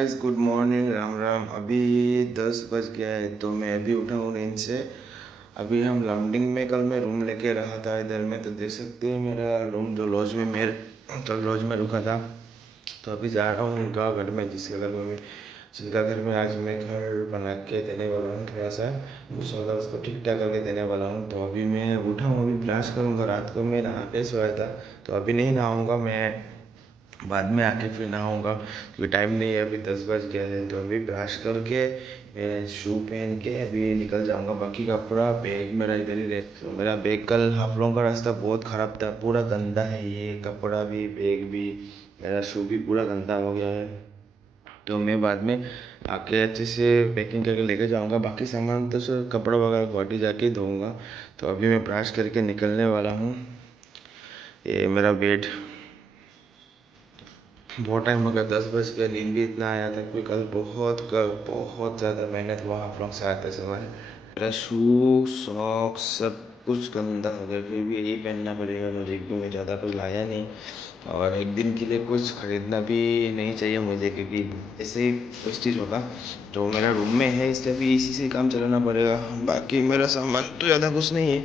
Guys good morning, Ram Ram. अभी 10 बज गया है तो मैं अभी उठा हूँ नींद से। अभी हम लमडिंग में कल मैं रूम लेके रहा था इधर में, तो देख सकते हैं मेरा रूम जो लॉज में मेरे कल लॉज में रुका था। तो अभी जा रहा हूँ उनका घर में, जिनका घर में आज मैं घर बना के देने वाला हूँ। थोड़ा सा कुछ मतलब उसको ठीक ठाक करके देने वाला हूँ। तो अभी मैं उठा हूँ, अभी ब्रश करूँगा। रात को मैं नहा के सोया था तो अभी नहीं नहाऊँगा, मैं बाद में आके फिर नहाऊँगा क्योंकि टाइम नहीं है। अभी 10 बज गया है तो अभी ब्रश करके मैं शू पहन के अभी निकल जाऊँगा। बाकी कपड़ा बैग मेरा इधर ही रहे। तो मेरा बैग कल आप लोगों का रास्ता बहुत ख़राब था, पूरा गंदा है। ये कपड़ा भी, बैग भी, मेरा शू भी पूरा गंदा हो गया है। तो मैं बाद में आके अच्छे से पैकिंग करके लेके जाऊँगा। बाकी सामान तो सर कपड़ा वगैरह गुवाहाटी जाके ही धोऊँगा। तो अभी मैं ब्रश करके निकलने वाला हूँ। ये मेरा बेड, बहुत टाइम हो गया, 10 बज गया। नींद भी इतना आया था क्योंकि कल बहुत ज़्यादा मेहनत हुआ आप लोग से आते समय। मेरा शू सॉक्स सब कुछ गंदा हो गया, फिर भी यही पहनना पड़ेगा मुझे क्योंकि मैं ज़्यादा कुछ लाया नहीं और एक दिन के लिए कुछ ख़रीदना भी नहीं चाहिए मुझे, क्योंकि ऐसे ही कुछ चीज़ होगा। तो मेरा रूम में है इसलिए भी इसी से काम चलाना पड़ेगा। बाकी मेरा सामान तो ज़्यादा कुछ नहीं है,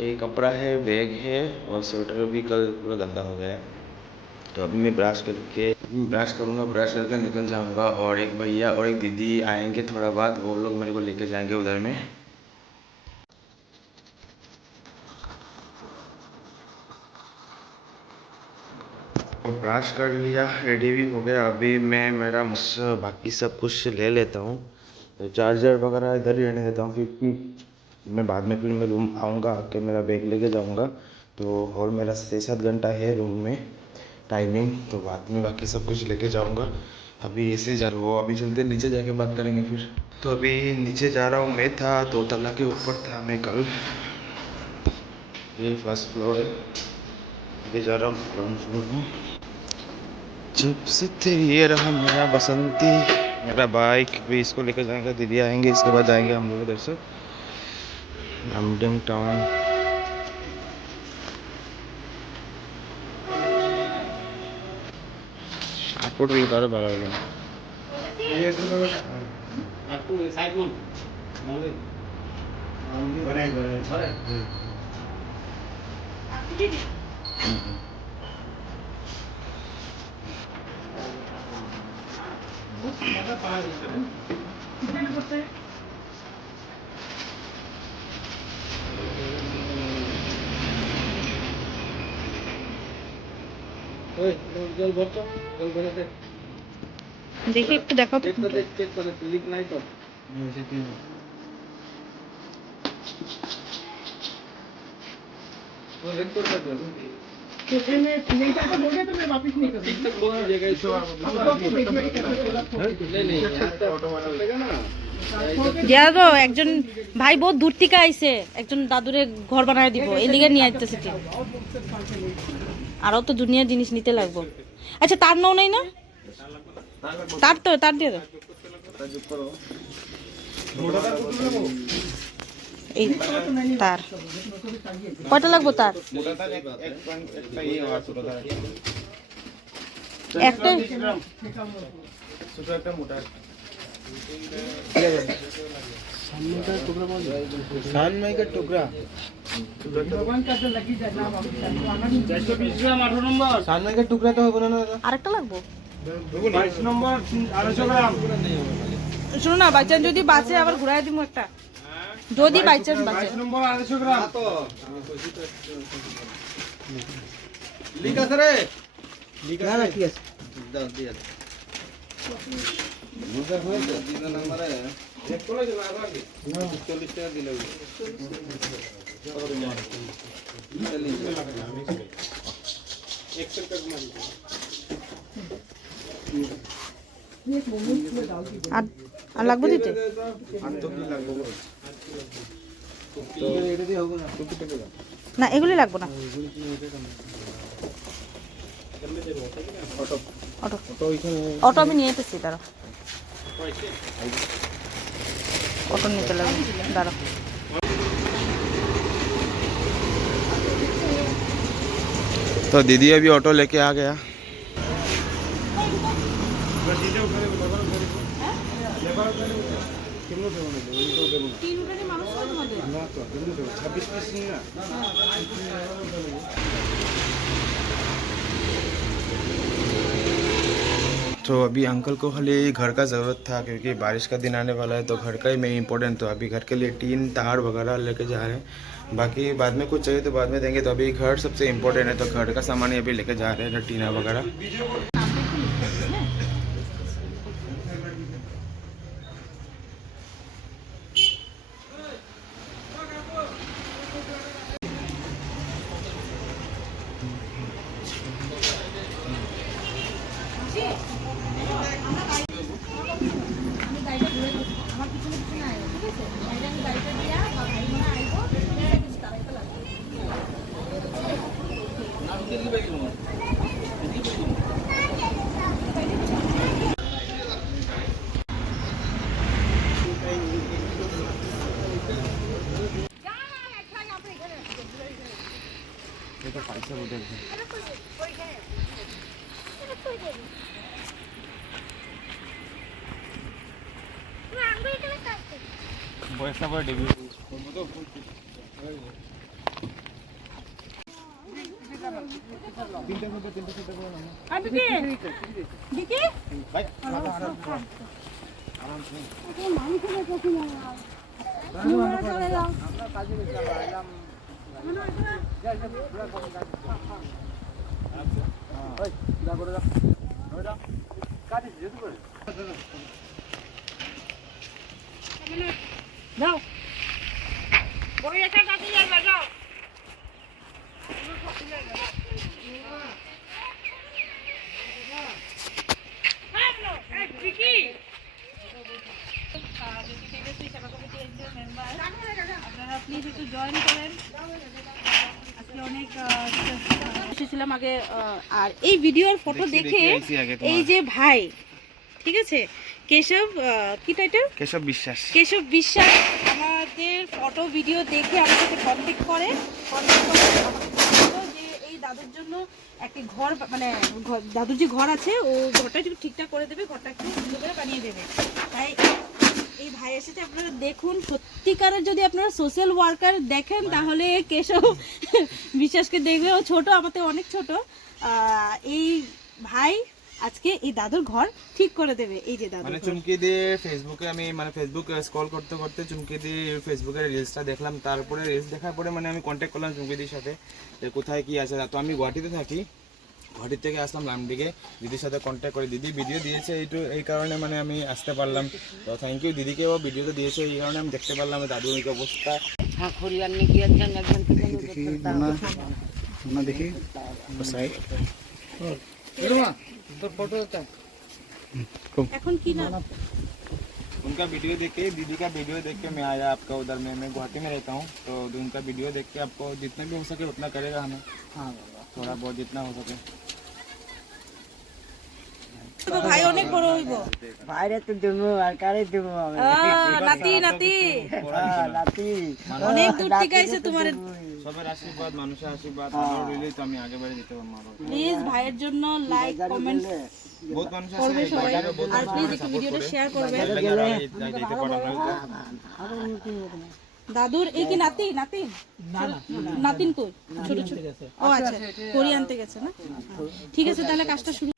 ये कपड़ा है, बैग है और स्वेटर भी कल पूरा गंदा हो गया है। तो अभी मैं ब्रश करूँगा, ब्रश करके निकल जाऊँगा। और एक भैया और एक दीदी आएंगे थोड़ा बाद, वो लोग मेरे को लेके जाएंगे उधर में। ब्रश कर लिया, रेडी भी हो गया। अभी मैं मेरा बाकी सब कुछ ले लेता हूँ। तो चार्जर वगैरह इधर ही रहने देता हूँ क्योंकि मैं बाद में फिर मैं रूम आऊँगा, आके मेरा बैग लेके जाऊँगा। तो और मेरा 6-7 घंटा है रूम में टाइमिंग, तो बाद में बाकी सब कुछ लेके जाऊँगा। अभी ऐसे जा रहा हूँ, अभी चलते नीचे जाके बात करेंगे फिर। तो अभी नीचे जा रहा हूँ। मैं था तो तला के ऊपर था मैं कल, ये फर्स्ट फ्लोर है। अभी जा रहा हूँ ग्राउंड फ्लोर में। जब से तेरी ये रहा मेरा बसंती, मेरा बाइक भी, इसको लेकर जाएंगे, दीदी आएंगे, इसके बाद जाएंगे हम लोग इधर से लमडिंग टाउन। आपको तो उतारो बाला দেখি একটু দেখাও তো। লিক নাই তো। দিয়া তো একজন ভাই বহুত দূর থেকে আইছে, একজন দাদুরে ঘর বানায় দিব, এই লিগে নিয়ে আইতেছে। আরও তো দুনিয়ার জিনিস নিতে লাগবো। আচ্ছা তার নাও নাই না, তার দিয়ে দাও। এই তার কয়টা লাগবো? তার একটা सानमाई का टुकड़ा सानमाई का टुकड़ा तो बनाना था। আরেকটা লাগবো। 22 নম্বর 250 গ্রাম। শুনো না, বাচ্চা যদি বাঁচে আবার ঘুরাই দিব একটা, যদি বাচ্চা বাঁচে। 22 নম্বর 250 গ্রাম তো লিক আছে রে, লিক আছে কি আছে দাও দিয়া বুঝা হয়েছে দিন নাম্বারে এক কোলে না আগে 40 টাকা দিলে আর লাগবে দিতে না, এগুলি লাগবো না। অটো আমি নিয়ে যেতেছি, দাঁড়াও। ऑटो निकल दाঁড়াও। तो दीदी अभी ऑटो लेके आ गया। তিন উঠানে মানুষ হয় তোমাদের? तो अभी अंकल को खाली घर का ज़रूरत था क्योंकि बारिश का दिन आने वाला है, तो घर का ही मेन इंपॉर्टेंट, तो अभी घर के लिए टीन तार वगैरह लेके जा रहे हैं। बाकी बाद में कुछ चाहिए तो बाद में देंगे, तो अभी घर सबसे इम्पोर्टेंट है, तो घर का सामान ही अभी लेके जा रहे हैं, टीना वगैरह। যাও বই একটা কাটি যাবে যাও আপনারা প্লিজ একটু জয়েন করেন। আজকে অনেক এসেছিলাম আগে, আর এই ভিডিওর ফটো দেখে এই যে ভাই, ঠিক আছে, কেশব কি টাইটেল, केशव विश्वास। কেশব বিশ্বাস আমাদের ফটো ভিডিও দেখে আমার সাথে কন্ট্যাক্ট করে যে এই দাদুর জন্য একটি ঘর, মানে দাদুর যে ঘর আছে ও ঘরটা একটু ঠিকঠাক করে দেবে, ঘরটা একটু সুন্দর করে বানিয়ে দেবে। তাই এই ভাই এসেছে, আপনারা দেখুন। সত্যিকারের যদি আপনারা সোশ্যাল ওয়ার্কার দেখেন তাহলে কেশব বিশ্বাসকে দেখবে, ও ছোট, আমাদের অনেক ছোট। এই ভাই আজকে এই দাদুর ঘর ঠিক করে দেবে। এই যে দাদু মানে চুমকি দিয়ে ফেসবুকে আমি মানে ফেসবুক স্ক্রল করতে করতে চুমকি দিয়ে ফেসবুকের রিলসটা দেখলাম, তারপরে রিলস দেখার পরে মানে আমি কন্ট্যাক্ট করলাম চুমকি দিদির সাথে যে কোথায় কি আছে। তো আমি গুয়াহাটিতে থাকি, গুয়াহাটি থেকে আসলাম লামডিগে, দিদির সাথে কন্ট্যাক্ট করে দিদি ভিডিও দিয়েছে, এই কারণে মানে আমি আসতে পারলাম। তো থ্যাংক ইউ দিদিকে, ও ভিডিওটা দিয়েছে এই কারণে আমি দেখতে পারলাম দাদুর এই অবস্থা। দেখি এখন কি না उनका वीडियो देख के, दीदी का वीडियो देख के मैं आया आपका उधर में। मैं गुवाहाटी में रहता हूँ, तो उनका वीडियो देख के आपको जितना भी हो सके उतना करेगा हमें। हाँ थोड़ा बहुत जितना हो सके। তো ভাই অনেক বড় হইব, বাইরে তো দেবো আর কারে দেবো আমি। নাতি নাতি নাতি অনেক দূর থেকে আইছে তোমার। সবার আশীর্বাদ, মানুষের আশীর্বাদ আমার রইলে তো আমি আগে বাড়ি দিতে পারবো। প্লিজ ভাইয়ের জন্য লাইক কমেন্ট বহুত মানুষ করবে আছে সবাই, আর প্লিজ একটু ভিডিওটা শেয়ার করবেন। দাদুর এই কি নাতি নাতিন নাতিন কই ছোট ছোট? ও আচ্ছা, করি আনতে গেছে না? ঠিক আছে তাহলে কাজটা শুরু।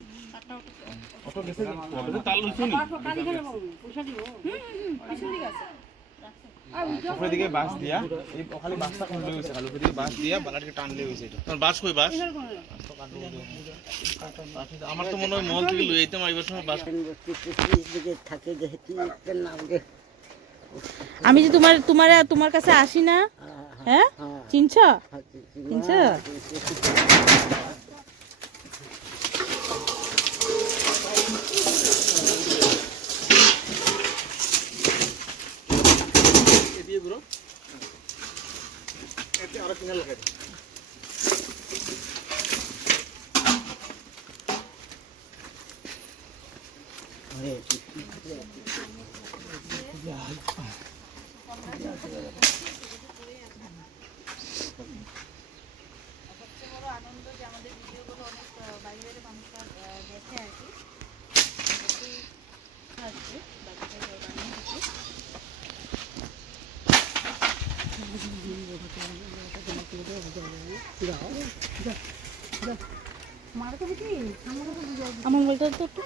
উপরে দিকে বাঁশ দিয়া, এই খালি বাঁশটা খুললে হইছে, খালি উপরে দিকে বাঁশ দিয়া বালাটাকে টানলে হইছে। এটা তোর বাঁশ কই? বাঁশ আমার তো মনে হয় মল থেকে লই আইতাম আইবার সময় বাঁশ থাকে যেহেতু নাম। আমি যে তোমার কাছে আসি না, হ্যাঁ চিনছ চিনছ? আনন্দ যে আমাদের ভিডিওগুলো অনেক বাইরের মানুষরা দেখে আর কি। আসবে, বাচ্চা ঘর বানিয়ে দিতে। আমার মোবাইলটা তো একটু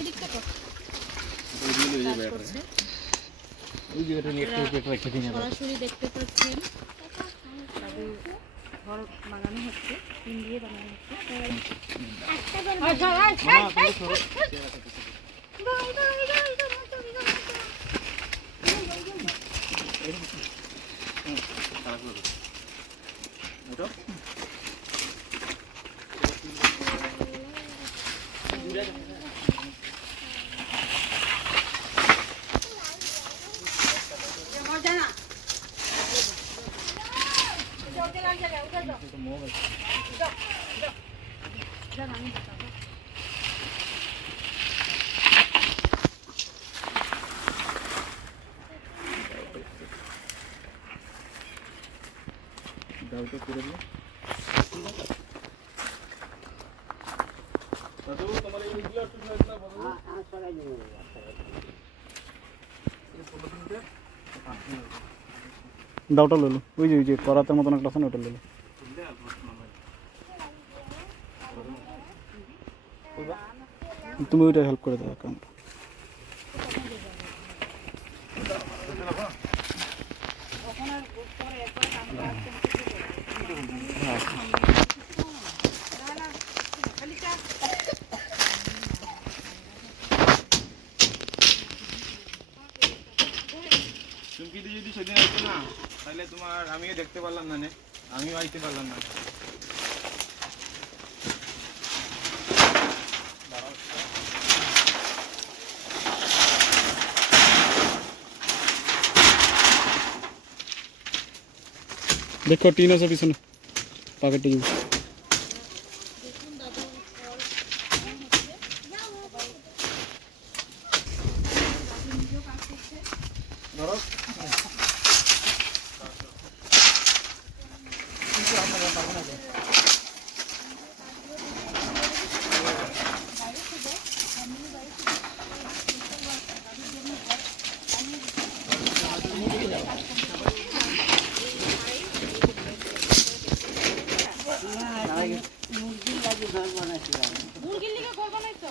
এদিকটা তো কাজ করছে। সরাসরি দেখতে পাচ্ছেন তাদের ঘর বানানো হচ্ছে, টিন দিয়ে বানানো দাওটা লইলো, ওই যে করাতের মতন একটা আছে না, ওটা লইলো। তুমি ওইটা হেল্প করে দাও কাম। চুমকিতে যদি সেদিন আসতো না তাহলে তোমার আমিও দেখতে পারলাম না, আমিও আইতে পারলাম না। দেখো টিন আছে পিছনে, পাকেটে যাবো। মুরগির লিগে ঘর বানাইছো?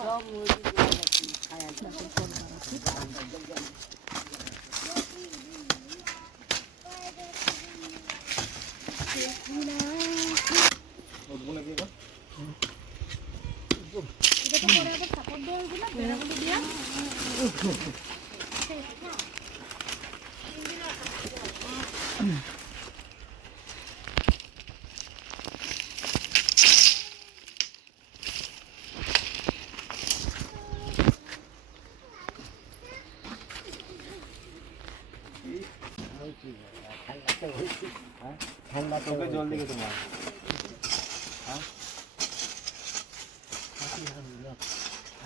ঠান্ডা তোকে জল দিকে তোমার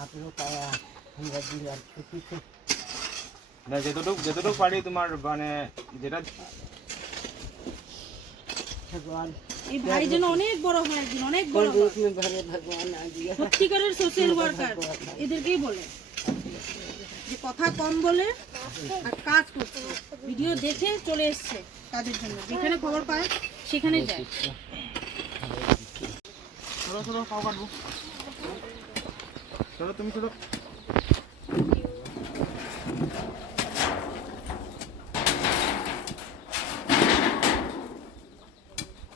আপনিও পাওয়া আমরা দিলে আর ছুটিতে না, যতটুকু পারি তোমার মানে যেটা ভগবান এই ভাই যেন অনেক বড় হয়, একদিন অনেক বড় হয়। रूप में भरे भगवान आ दिया সত্যিকারের সোশ্যাল ওয়ার্কার এদেরকেই বলে, যে কথা কম বলে আর কাজ করছে। ভিডিও দেখে চলে এসছে কাজের জন্য, যেখানে খবর পায় সেখানে যায়। ছোটো ছোটো খাও কাটবো, চলো তুমি ছোটো।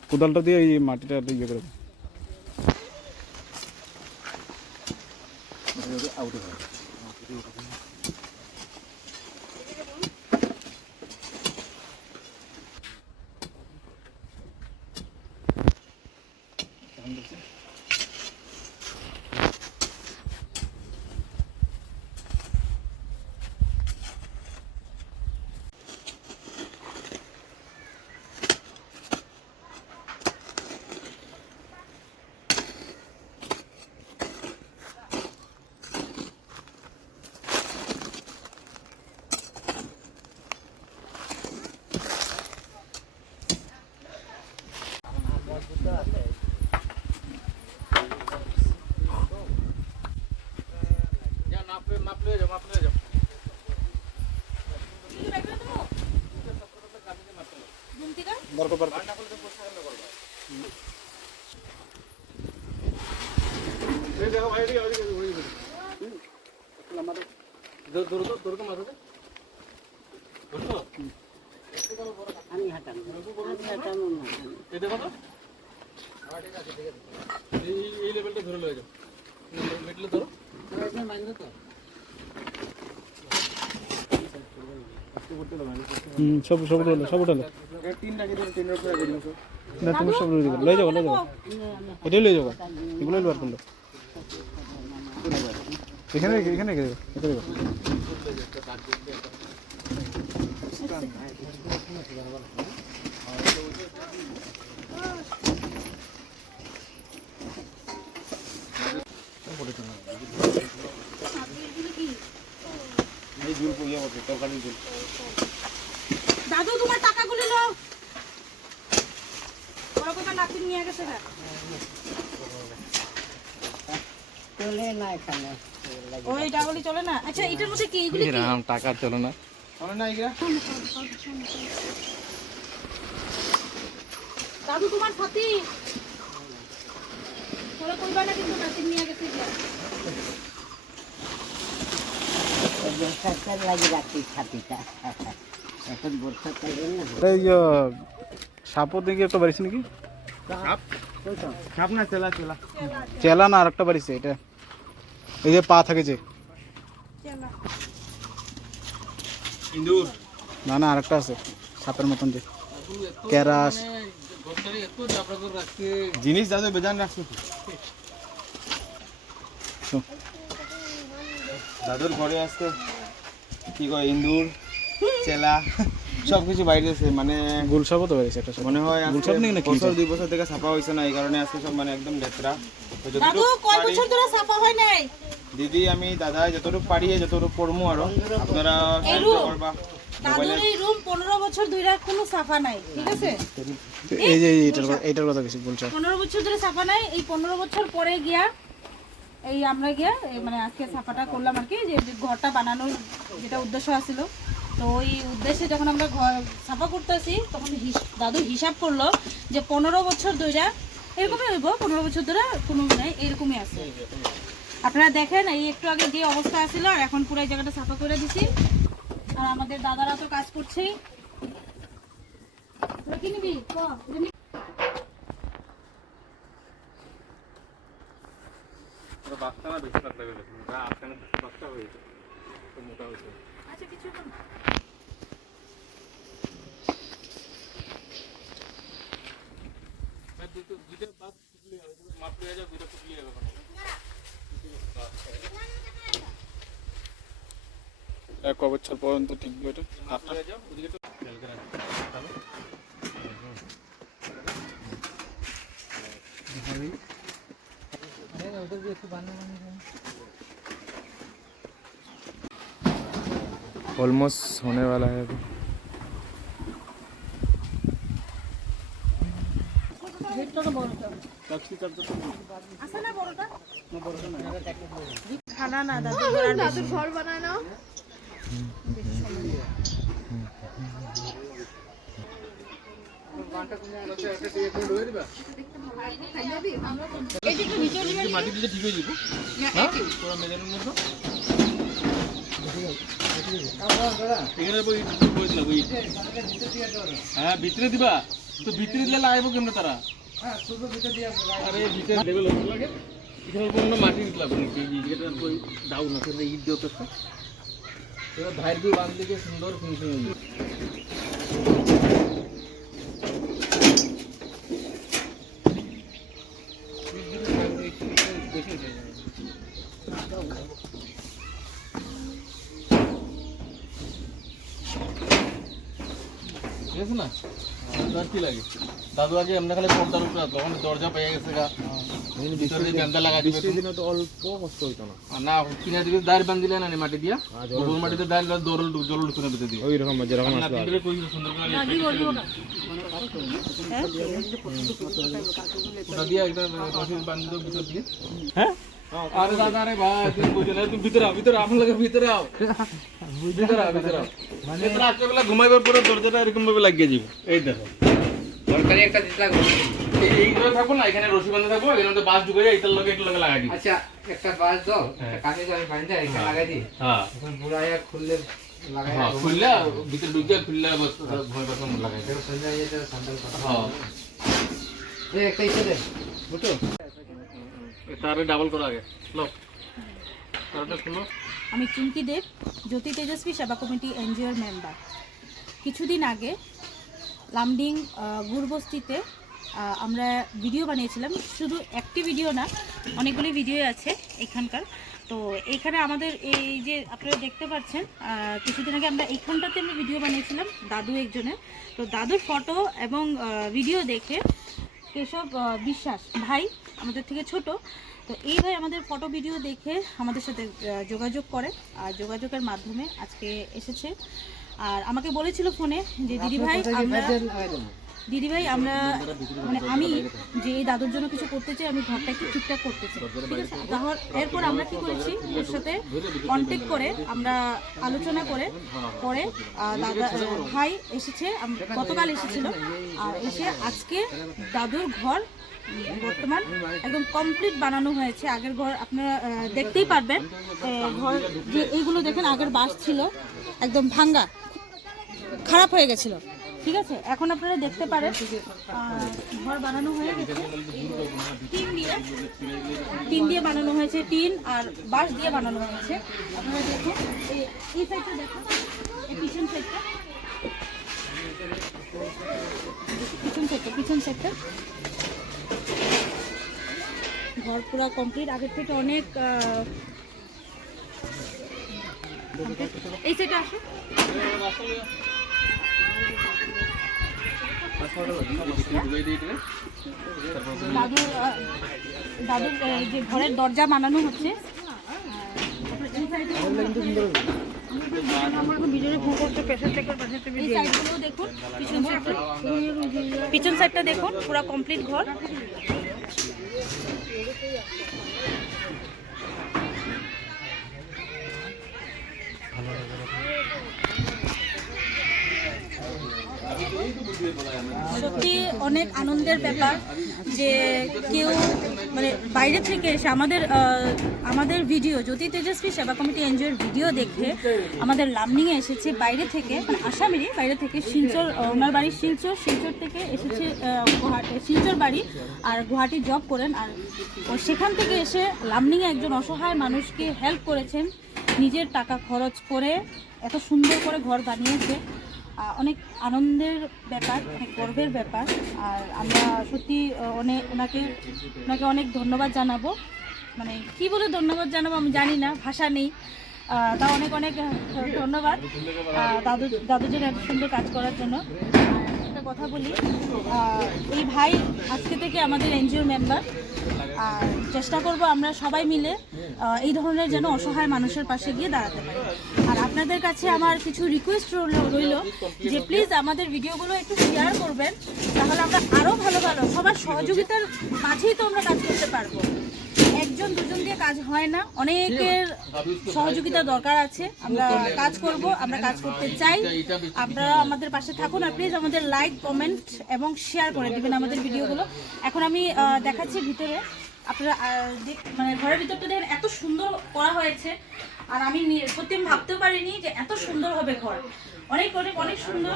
কোদালটা দিয়ে এই মাটিটা ইয়ে করে দাও। আমি হাঁটানো না এই লেভেলটা ধরে লয়ে যাও মেটলে ধরো সব সব উঠালো সব উঠালো না তুমি সব লয়ে যাবো এটাই লয়ে যাবো এগুলো বার করলো এখানে এখানে রেখে দেবো এটা দেবো দাদু তোমার টাকাগুলো নাও বড় কথা নাতি নিয়ে গেছে না চলে না এখানে ওই টাকাগুলো চলে না আচ্ছা এটার মধ্যে কি এগুলো কি টাকা চলো না দাদু তোমার সাথী তোরা কইবা না কিন্তু নাতি নিয়ে গেছে বর্ষাকাল লাগে রাখি ছাতিটা এখন বর্ষাকাল না এই সাপও দেখি একটা বাড়িছে নাকি সাপ না চেলা চেলা চেলা না আরেকটা বাড়িছে এটা এই যে পা থাকে যে ইন্দুর না না আরেকটা আছে সাপের মতন যে ক্যারাস জিনিস দাদু বেজান রাখছো দাদুর ঘরে আসতে কি কয় ইন্দুর চেলা সবকিছু বাইরে আছে মানে গুলসাপও তো বাড়িছে এটা মনে হয় গুলসাপ নাকি না কি বছর 2 বছর থেকে ছাপা হয়েছে না এই কারণে আজকে সব মানে একদম লেত্রা দাদু কয় বছর ধরে সাফা হয় নাই দিদি আমি দাদা যতটুকু পারি যতটুকু পড়মু আর আপনারা সাহায্য করবা দাদুর এই রুম 15 বছর ধরে কোনো সাফা নাই ঠিক আছে এই যে এইটার কথা কিছু বলছো 15 বছর ধরে সাফা নাই এই 15 বছর পরে গিয়া এই আমরা গিয়া মানে আজকে সাফাটা করলাম আর কি যে ঘরটা বানানোর যেটা উদ্দেশ্য আছিল তো ওই উদ্দেশ্যে যখন আমরা ঘর সাফা করতেছি তখন দাদু হিসাব করলো যে 15 বছর ধরে এরকমই হইব 15 বছর ধরে কোনো নাই এরকমই আছে আপনারা দেখেন এই একটু আগে যে অবস্থা আছিল আর এখন পুরো এই জায়গাটা সাফা করে দিছি আর আমাদের দাদারা তো কাজ করছেই তোরা কি নিবি আচ্ছা কিছু না এক বছর পর্যন্ত ঠিক এটা ऑलमोस्ट होने वाला है अभी খানা না দাদুর ঘর বানানো হ্যাঁ ভিতরে দিবা তো ভিতরে দিলে লাগাইবো কেমনে তারা আরে ভিতরে লেভেল হতে লাগে এখানে কোনো মাটি দিতে লাগবে নাকি যেটা ওই ডাউন আছে ইট দিতে তো এবার ধার দিয়ে বাঁধলে কি সুন্দর ফিনিশিং হয়ে যাবে আছে না তার কি লাগে দাদু আগে এমনি খালি পর্দার উপরে তখন দরজা পেয়ে গেছে গা ভিতরে জানলা লাগাই দিবে দিনে তো অল্প কষ্ট হইতো না না কিনা দিকে দাঁড় বান্ধ দিলে না মাটি দিয়া গোবর মাটিতে দাঁড় জল ঢুকে ভিতরে দিয়ে ওই রকম যেরকম আপনি দিলে কই সুন্দর করে ওটা দিয়ে একটা রশি বান্ধ দাও ভিতর দিয়ে হ্যাঁ আরে দাদা আরে ভাই তুমি বুঝো না তুমি ভিতরে আপনি লাগে ভিতরে আও মানে রাত্রেবেলা ঘুমাইবার পরে দরজাটা এরকম ভাবে লাগিয়ে যাবে এই দেখো সরকারি একটা দিতে লাগবে এইগুলো থাকবো না এখানে রশি বান্ধা থাকবো এখানে তো বাস ঢুকে যায় এটার লগে লাগাই দিই আচ্ছা একটা বাস দাও কাছে আমি বাঁধা এটা লাগাই দিই হ্যাঁ এখন বুড়াইয়া খুললে লাগাই হ্যাঁ খুললা ভিতরে ঢুকে খুললা বস ভয় পাতাম লাগাই এটা সন্ধ্যা যেতে সন্ধ্যার কথা হ্যাঁ এই একটা ইচ্ছে দে বুঝছো তারে ডাবল করা আগে লো তারটা খুলো আমি চুমকি দেব, জ্যোতি তেজস্বী সেবা কমিটি এনজিওর মেম্বার। কিছুদিন আগে লামডিং গুড়বস্তিতে আমরা ভিডিও বানিয়েছিলাম, শুধু একটি ভিডিও না অনেকগুলি ভিডিও আছে এখানকার। তো এইখানে আমাদের এই যে আপনারা দেখতে পাচ্ছেন কিছুদিন আগে আমরা এইখানটাতে আমরা ভিডিও বানিয়েছিলাম দাদু একজনের। তো দাদুর ফটো এবং ভিডিও দেখে কেশব বিশ্বাস ভাই আমাদের থেকে ছোট, তো এই ভাই আমাদের ফটো ভিডিও দেখে আমাদের সাথে যোগাযোগ করে, আর যোগাযোগের মাধ্যমে আজকে এসেছে। আর আমাকে বলেছিল ফোনে যে দিদিভাই আমরা মানে আমি যে এই দাদুর জন্য কিছু করতে চাই, আমি ঘরটা একটু ঠিকঠাক করতে চাই, ঠিক আছে। তাহলে এরপর আমরা কি করেছি, ওর সাথে কন্ট্যাক্ট করে আমরা আলোচনা করে পরে দাদা ভাই এসেছে, গতকাল এসেছিল, আর এসে আজকে দাদুর ঘর বর্তমান একদম কমপ্লিট বানানো হয়েছে। আগের ঘর আপনারা দেখতেই পারবেন, ঘর যে এইগুলো দেখেন আগের বাস ছিল একদম ভাঙ্গা, খারাপ হয়ে গেছিল, ঠিক আছে। এখন আপনারা দেখতে পারেন ঘর বানানো হয়ে গেছে, টিন দিয়ে বানানো হয়েছে, টিন আর বাঁশ দিয়ে বানানো হয়েছে। আপনারা দেখুন এই সাইডটা দেখুন, এই পিছন সাইডটা ঘর পুরো কমপ্লিট, আগের থেকে অনেক। এই সাইডে আসুন, দাদুর যে ঘরের দরজা বানানো হচ্ছে, দেখুন পিছন সাইডটা দেখুন, পুরো কমপ্লিট ঘর। সত্যি অনেক আনন্দের ব্যাপার যে কেউ মানে বাইরে থেকে এসে আমাদের ভিডিও জ্যোতি তেজস্বী সেবা কমিটি এনজিওর ভিডিও দেখে আমাদের লামডিংয়ে এসেছে বাইরে থেকে, মানে আসামেরই বাইরে থেকে, শিলচর, ওনার বাড়ি শিলচর থেকে এসেছে শিলচর বাড়ি, আর গুয়াহাটি জব করেন, আর সেখান থেকে এসে লামডিংয়ে একজন অসহায় মানুষকে হেল্প করেছেন, নিজের টাকা খরচ করে এত সুন্দর করে ঘর বানিয়েছে। অনেক আনন্দের ব্যাপার, অনেক গর্বের ব্যাপার। আর আমরা সত্যি ওনাকে অনেক ধন্যবাদ জানাবো, মানে কি বলে ধন্যবাদ জানাবো আমি জানি না, ভাষা নেই। তা অনেক ধন্যবাদ দাদুজির এত সুন্দর কাজ করার জন্য। একটা কথা বলি, এই ভাই আজকে থেকে আমাদের এনজিওর মেম্বার, আর চেষ্টা করব আমরা সবাই মিলে এই ধরনের যেন অসহায় মানুষের পাশে গিয়ে দাঁড়াতে পারি। আর আপনাদের কাছে আমার কিছু রিকোয়েস্ট রইল যে প্লিজ আমাদের ভিডিওগুলো একটু শেয়ার করবেন, তাহলে আমরা আরও ভালো সবার সহযোগিতার মাঝেই তো আমরা কাজ করতে পারবো। একজন দুজন দিয়ে কাজ হয় না, অনেকের সহযোগিতা দরকার আছে। আমরা কাজ করব, আমরা কাজ করতে চাই, আপনারা আমাদের পাশে থাকুন। আর প্লিজ আমাদের লাইক, কমেন্ট এবং শেয়ার করে দেবেন আমাদের ভিডিওগুলো। এখন আমি দেখাচ্ছি ভিতরে, আপনারা মানে ঘরের ভিতরটা দেখেন এত সুন্দর করা হয়েছে, আর আমি সত্যি ভাবতেও পারিনি যে এত সুন্দর হবে ঘর, অনেক সুন্দর।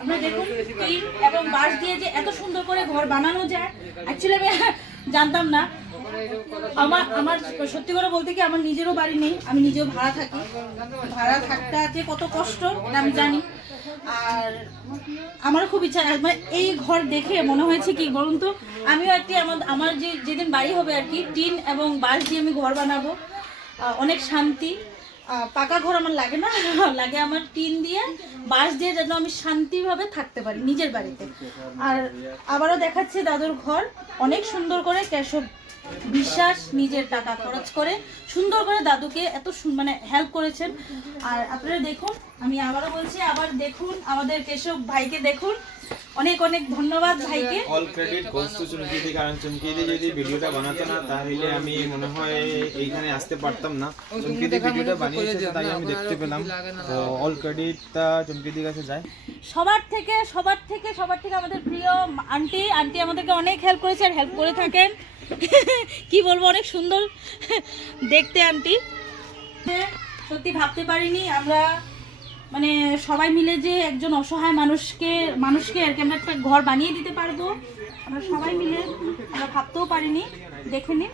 আপনারা দেখুন টিন এবং বাঁশ দিয়ে যে এত সুন্দর করে ঘর বানানো যায়, অ্যাকচুয়ালি আমি জানতাম না। আমার সত্যি করে বলতে কি আমার নিজেরও বাড়ি নেই, আমি নিজেও ভাড়া থাকি, ভাড়া থাকতে যে কত কষ্ট এটা আমি জানি। আর আমারও খুব ইচ্ছা, মানে এই ঘর দেখে মনে হয়েছে কি বলুন তো, আমিও একটি আমার যেদিন বাড়ি হবে আর কি, টিন এবং বাঁশ দিয়ে আমি ঘর বানাবো, অনেক শান্তি। পাকা ঘর আমার লাগে না, লাগে আমার টিন দিয়ে বাঁশ দিয়ে, যেন আমি শান্তিভাবে থাকতে পারি নিজের বাড়িতে। আর আবারও দেখাচ্ছি দাদুর ঘর, অনেক সুন্দর করে কেশব বিশ্বাস নিজের টাকা খরচ করে সুন্দর করে দাদুকে এত মানে হেল্প করেছেন। আর আপনারা দেখুন, আমি আবারও বলছি, আবার দেখুন আমাদের কেশব ভাইকে দেখুন, অনেক অনেক ধন্যবাদ ভাইকে। অল ক্রেডিট গোস টু চুমকিদি, কারণ চুমকিদি যদি ভিডিওটা বানাতো না তাহলে আমি মনে হয় এইখানে আসতে পারতাম না। চুমকিদি ভিডিওটা বানিয়েছে তাই আমি দেখতে পেলাম, তো অল ক্রেডিটটা চুমকিদির কাছে যায়। সবার থেকে আমাদের প্রিয় আন্টি আমাদেরকে অনেক হেল্প করেছে আর হেল্প করে থাকেন। কি বলবো, অনেক সুন্দর দেখতে আন্টি। সত্যি ভাবতে পারিনি আমরা মানে সবাই মিলে যে একজন অসহায় মানুষকে আর কি আমরা একটা ঘর বানিয়ে দিতে পারবো, আমরা সবাই মিলে আমরা ভাবতেও পারিনি। দেখে নিন।